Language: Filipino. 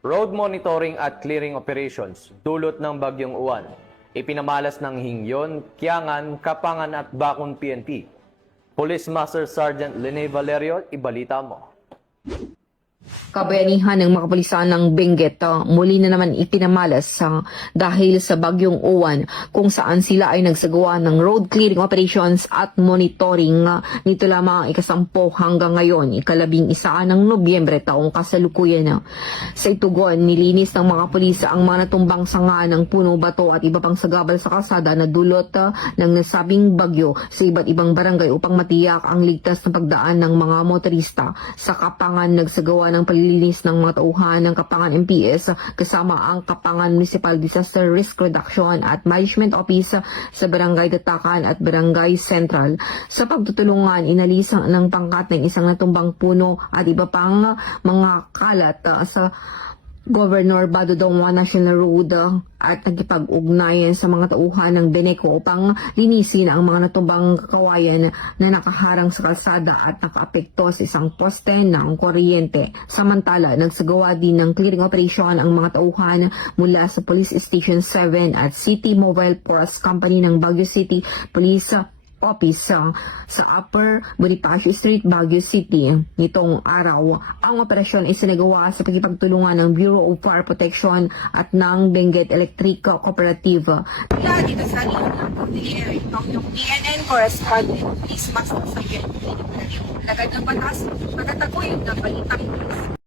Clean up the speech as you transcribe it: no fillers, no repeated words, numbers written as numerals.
Road monitoring at clearing operations, dulot ng Bagyong Uwan. Ipinamalas ng Hingyon, Kiangan, Kapangan at Bakun PNP. Police Master Sergeant Lene Valerio, ibalita mo. Kabayanihan ng mga kapulisan ng Benguet muli na naman ipinamalas dahil sa Bagyong Uwan kung saan sila ay nagsagawa ng road clearing operations at monitoring nito lamang ikasampo hanggang ngayon, ika-11 ng Nobyembre taong kasalukuyan. Sa itugon, nilinis ng mga pulis ang mga natumbang sanga ng puno, bato at iba pang sagabal sa kalsada na dulot ng nasabing bagyo sa iba't ibang barangay upang matiyak ang ligtas na pagdaan ng mga motorista. Sa Kapangan, nagsagawa ng palilinis ng mga tauhan ng Kapangan MPS kasama ang Kapangan Municipal Disaster Risk Reduction at Management Office sa Barangay Gatakan at Barangay Central. Sa pagtutulungan, inalis ng pangkat ng isang natumbang puno at iba pang mga kalat sa Governor Badodongwa National Road at nagkipag-ugnayan sa mga tauhan ng Beneco upang linisin ang mga natumbang kawayan na nakaharang sa kalsada at nakaapekto sa isang poste ng kuryente. Samantala, nagsagawa din ng clearing operation ang mga tauhan mula sa Police Station 7 at City Mobile Force Company ng Baguio City Police Office sa Upper Bonifacio Street, Baguio City. Nitong araw, ang operasyon ay sinagawa sa pagkipagtulungan ng Bureau of Fire Protection at ng Benguet Electric Cooperative. Mula dito sa linya ng PDA, yung DNN correspondent, Police Master Sergeant Lagad ng batas, pagkataguyod ng balitang